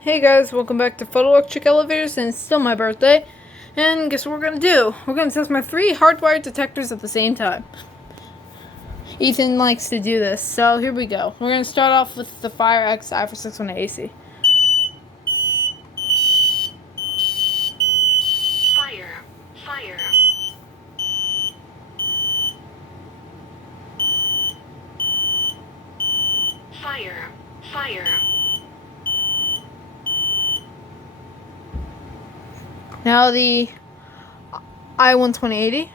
Hey guys, welcome back to Photo Electric Elevators, and it's still my birthday. And guess what we're gonna do? We're gonna test my 3 hardwired detectors at the same time. Ethan likes to do this, so here we go. We're gonna start off with the Fire XI for 600 AC. Fire. Fire. Fire. Fire. Now the I-12080.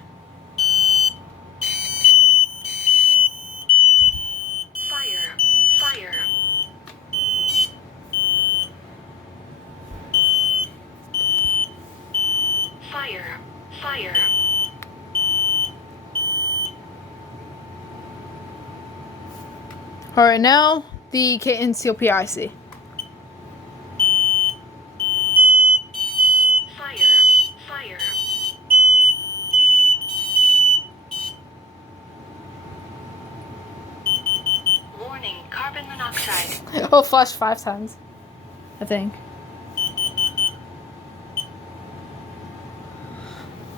Fire. Fire. Fire. Fire. Alright, now the Kitten Steel PIC. Fire. Fire. Warning, carbon monoxide. Oh, flash 5 times, I think.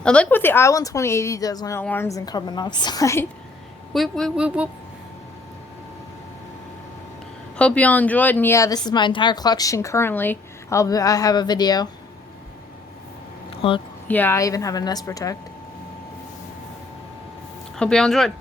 I like what the I-12080 does when it alarms in carbon monoxide. Whoop, whoop, whoop, whoop. Hope you all enjoyed, and yeah, this is my entire collection currently. I have a video. Look, yeah, I even have a Nest Protect. Hope you all enjoyed.